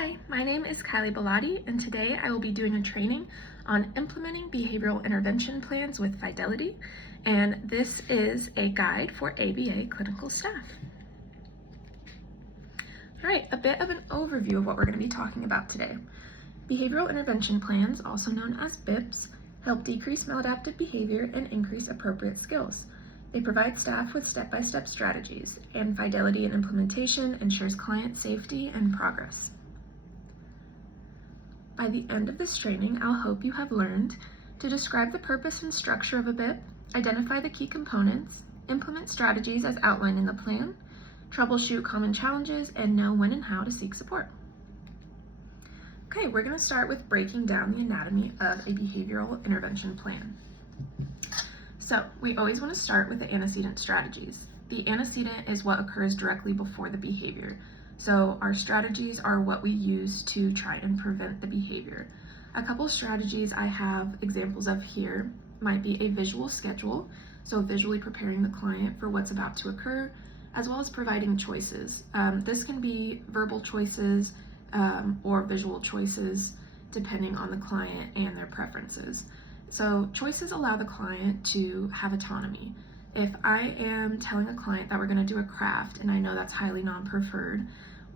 Hi, my name is Kylie Bellotti, and today I will be doing a training on implementing behavioral intervention plans with Fidelity, and this is a guide for ABA clinical staff. All right, a bit of an overview of what we're going to be talking about today. Behavioral intervention plans, also known as BIPs, help decrease maladaptive behavior and increase appropriate skills. They provide staff with step-by-step strategies, and Fidelity in implementation ensures client safety and progress. By the end of this training, I'll hope you have learned to describe the purpose and structure of a BIP, identify the key components, implement strategies as outlined in the plan, troubleshoot common challenges, and know when and how to seek support. Okay, we're going to start with breaking down the anatomy of a behavioral intervention plan. So we always want to start with the antecedent strategies. The antecedent is what occurs directly before the behavior. So our strategies are what we use to try and prevent the behavior. A couple strategies I have examples of here might be a visual schedule, so visually preparing the client for what's about to occur, as well as providing choices. This can be verbal choices or visual choices depending on the client and their preferences. So choices allow the client to have autonomy. If I am telling a client that we're going to do a craft and I know that's highly non-preferred,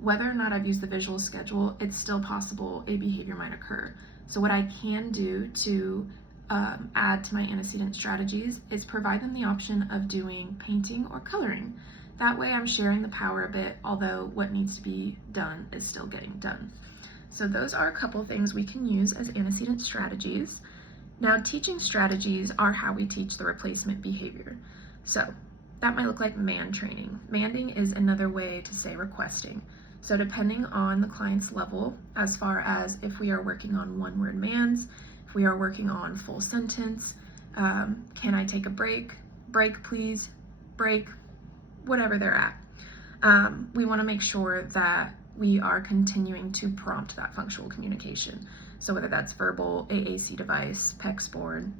whether or not I've used the visual schedule, it's still possible a behavior might occur. So what I can do to add to my antecedent strategies is provide them the option of doing painting or coloring. That way I'm sharing the power a bit, although what needs to be done is still getting done. So those are a couple things we can use as antecedent strategies. Now, teaching strategies are how we teach the replacement behavior. So that might look like man training. Manding is another way to say requesting. So depending on the client's level, as far as if we are working on one-word mands, if we are working on full sentence, can I take a break? Break, please. Break, whatever they're at. We want to make sure that we are continuing to prompt that functional communication. So whether that's verbal, AAC device, PECS board.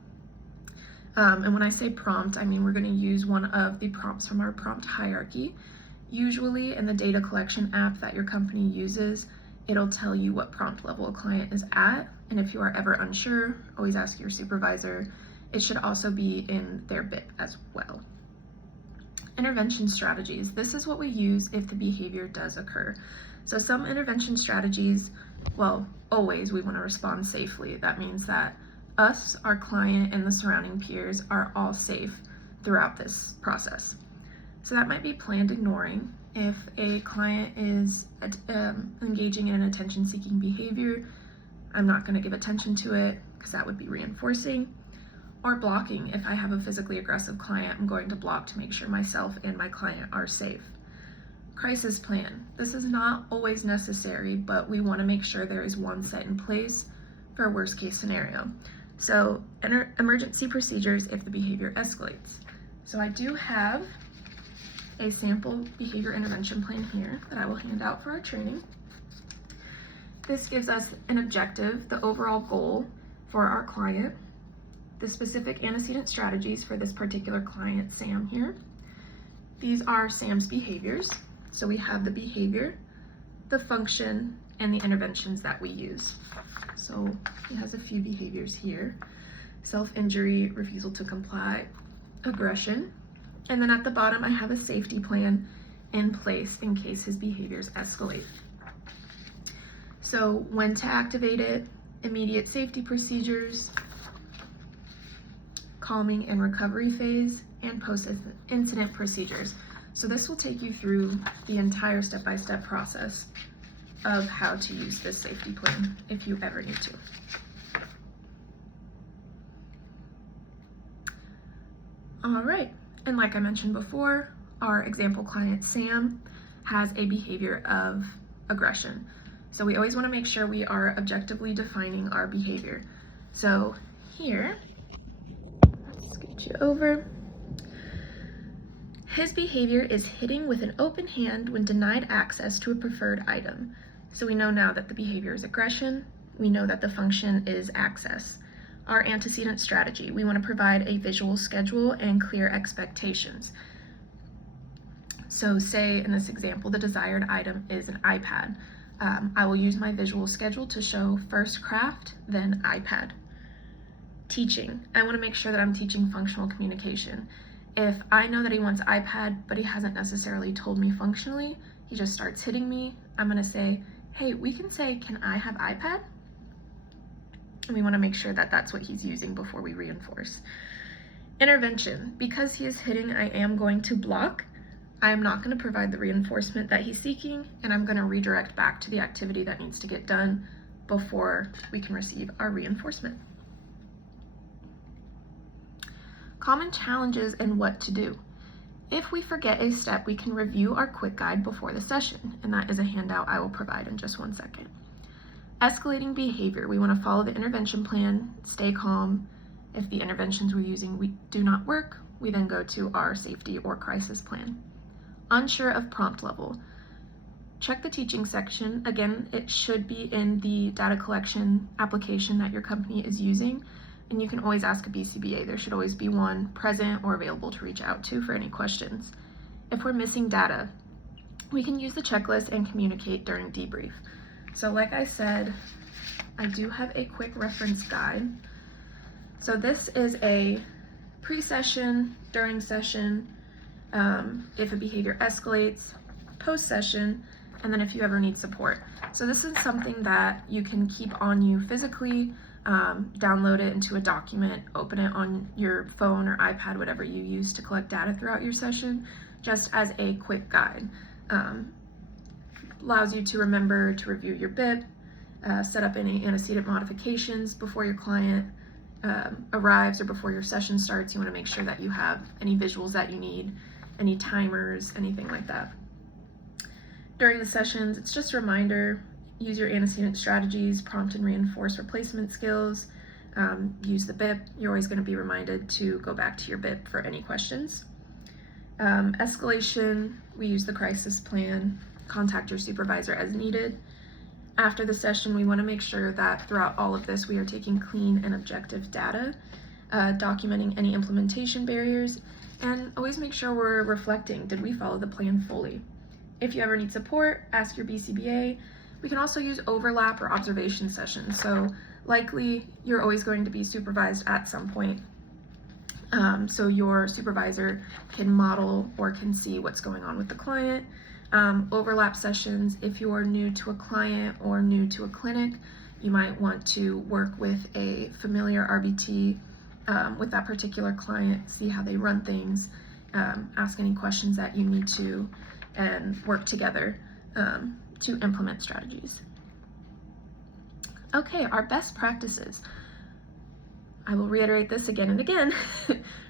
And when I say prompt, I mean we're going to use one of the prompts from our prompt hierarchy. Usually in the data collection app that your company uses, it'll tell you what prompt level a client is at. And if you are ever unsure, always ask your supervisor. It should also be in their BIP as well. Intervention strategies. This is what we use if the behavior does occur. So some intervention strategies, well, always we want to respond safely. That means that us, our client, and the surrounding peers are all safe throughout this process. So that might be planned ignoring. If a client is engaging in an attention-seeking behavior, I'm not going to give attention to it because that would be reinforcing. Or blocking. If I have a physically aggressive client, I'm going to block to make sure myself and my client are safe. Crisis plan. This is not always necessary, but we want to make sure there is one set in place for a worst case scenario. So emergency procedures if the behavior escalates. So I do have a sample behavior intervention plan here that I will hand out for our training. This gives us an objective, the overall goal for our client, the specific antecedent strategies for this particular client, Sam here. These are Sam's behaviors. So we have the behavior, the function, and the interventions that we use. So he has a few behaviors here: self-injury, refusal to comply, aggression. And then at the bottom, I have a safety plan in place in case his behaviors escalate. So when to activate it, immediate safety procedures, calming and recovery phase, and post-incident procedures. So this will take you through the entire step-by-step process of how to use this safety plan if you ever need to. All right, and like I mentioned before, our example client Sam has a behavior of aggression. So we always want to make sure we are objectively defining our behavior. So here, let's scoot you over. His behavior is hitting with an open hand when denied access to a preferred item. So we know now that the behavior is aggression. We know that the function is access. Our antecedent strategy, we want to provide a visual schedule and clear expectations. So say in this example, the desired item is an iPad. I will use my visual schedule to show first craft, then iPad. Teaching. I want to make sure that I'm teaching functional communication. If I know that he wants iPad, but he hasn't necessarily told me functionally, he just starts hitting me, I'm going to say, hey, we can say, can I have iPad? And we want to make sure that that's what he's using before we reinforce. Intervention. Because he is hitting, I am going to block. I am not going to provide the reinforcement that he's seeking, and I'm going to redirect back to the activity that needs to get done before we can receive our reinforcement. Common challenges and what to do. If we forget a step, we can review our quick guide before the session, and that is a handout I will provide in just 1 second. Escalating behavior. We want to follow the intervention plan, stay calm. If the interventions we're using do not work, we then go to our safety or crisis plan. Unsure of prompt level. Check the teaching section. Again, it should be in the data collection application that your company is using, and you can always ask a BCBA. There should always be one present or available to reach out to for any questions. If we're missing data, we can use the checklist and communicate during debrief. So like I said, I do have a quick reference guide. So this is a pre-session, during session, if a behavior escalates, post-session, and then if you ever need support. So this is something that you can keep on you physically, download it into a document, open it on your phone or iPad, whatever you use to collect data throughout your session, just as a quick guide. Allows you to remember to review your BIP, set up any antecedent modifications before your client arrives or before your session starts. You want to make sure that you have any visuals that you need, any timers, anything like that. During the sessions, it's just a reminder, use your antecedent strategies, prompt and reinforce replacement skills, use the BIP. You're always going to be reminded to go back to your BIP for any questions. Escalation, we use the crisis plan, contact your supervisor as needed. After the session, we want to make sure that throughout all of this, we are taking clean and objective data, documenting any implementation barriers, and always make sure we're reflecting, did we follow the plan fully? If you ever need support, ask your BCBA. We can also use overlap or observation sessions. So likely you're always going to be supervised at some point. So your supervisor can model or can see what's going on with the client. Overlap sessions, if you are new to a client or new to a clinic, you might want to work with a familiar RBT with that particular client, see how they run things, ask any questions that you need to, and work together to implement strategies. Okay, our best practices. I will reiterate this again and again.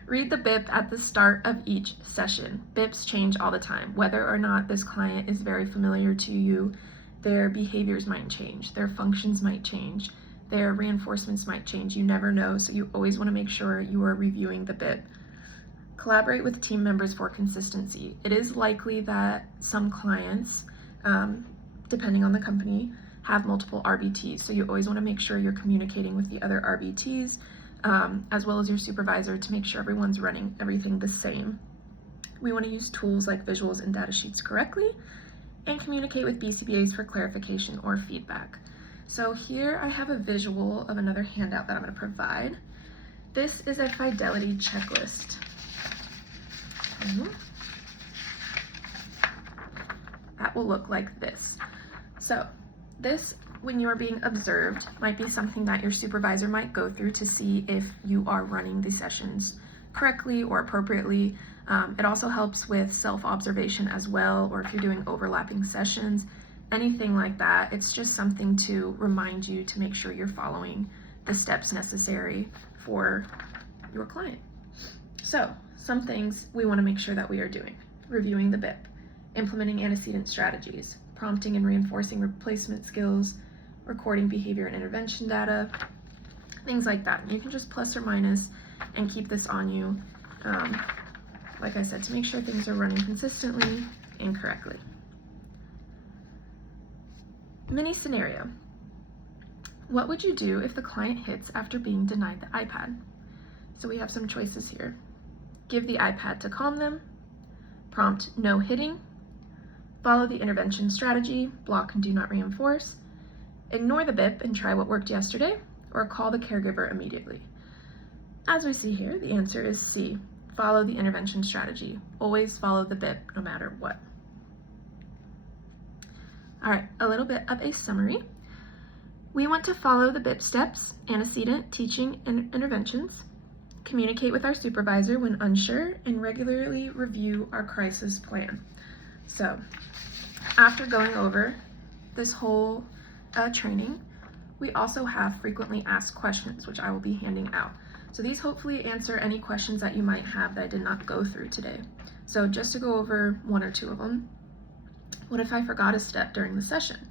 Read the BIP at the start of each session. BIPs change all the time. Whether or not this client is very familiar to you, their behaviors might change, their functions might change, their reinforcements might change. You never know, so you always want to make sure you are reviewing the BIP. Collaborate with team members for consistency. It is likely that some clients, depending on the company, have multiple RBTs, so you always want to make sure you're communicating with the other RBTs, as well as your supervisor, to make sure everyone's running everything the same. We want to use tools like visuals and data sheets correctly, and communicate with BCBAs for clarification or feedback. So here I have a visual of another handout that I'm going to provide. This is a Fidelity checklist. That will look like this. So this, when you are being observed, might be something that your supervisor might go through to see if you are running the sessions correctly or appropriately. It also helps with self-observation as well, or if you're doing overlapping sessions, anything like that. It's just something to remind you to make sure you're following the steps necessary for your client. So some things we want to make sure that we are doing: reviewing the BIP, implementing antecedent strategies, prompting and reinforcing replacement skills, recording behavior and intervention data, things like that. You can just plus or minus and keep this on you, like I said, to make sure things are running consistently and correctly. Mini scenario. What would you do if the client hits after being denied the iPad? So we have some choices here. Give the iPad to calm them, prompt no hitting, Follow the intervention strategy, block and do not reinforce. Ignore the BIP and try what worked yesterday, or call the caregiver immediately. As we see here, the answer is C. Follow the intervention strategy. Always follow the BIP no matter what. All right, a little bit of a summary. We want to follow the BIP steps, antecedent, teaching, and interventions, communicate with our supervisor when unsure, and regularly review our crisis plan. So, after going over this whole training, we also have frequently asked questions, which I will be handing out. So these hopefully answer any questions that you might have that I did not go through today. So just to go over one or two of them. What if I forgot a step during the session?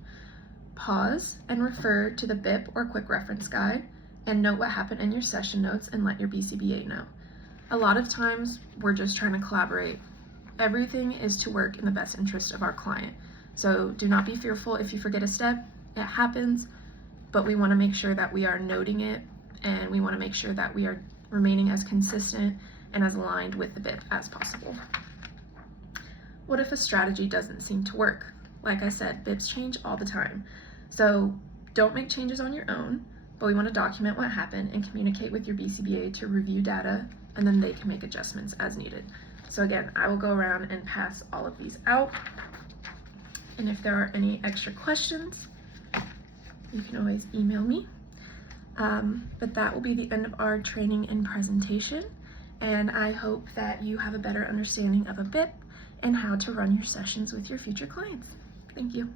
Pause and refer to the BIP or quick reference guide and note what happened in your session notes and let your BCBA know. A lot of times we're just trying to collaborate. Everything is to work in the best interest of our client. So do not be fearful if you forget a step. It happens, but we want to make sure that we are noting it, and we want to make sure that we are remaining as consistent and as aligned with the BIP as possible. What if a strategy doesn't seem to work? Like I said, BIPs change all the time. So don't make changes on your own, but we want to document what happened and communicate with your BCBA to review data, and then they can make adjustments as needed. So again, I will go around and pass all of these out. And if there are any extra questions, you can always email me. But that will be the end of our training and presentation. And I hope that you have a better understanding of a BIP and how to run your sessions with your future clients. Thank you.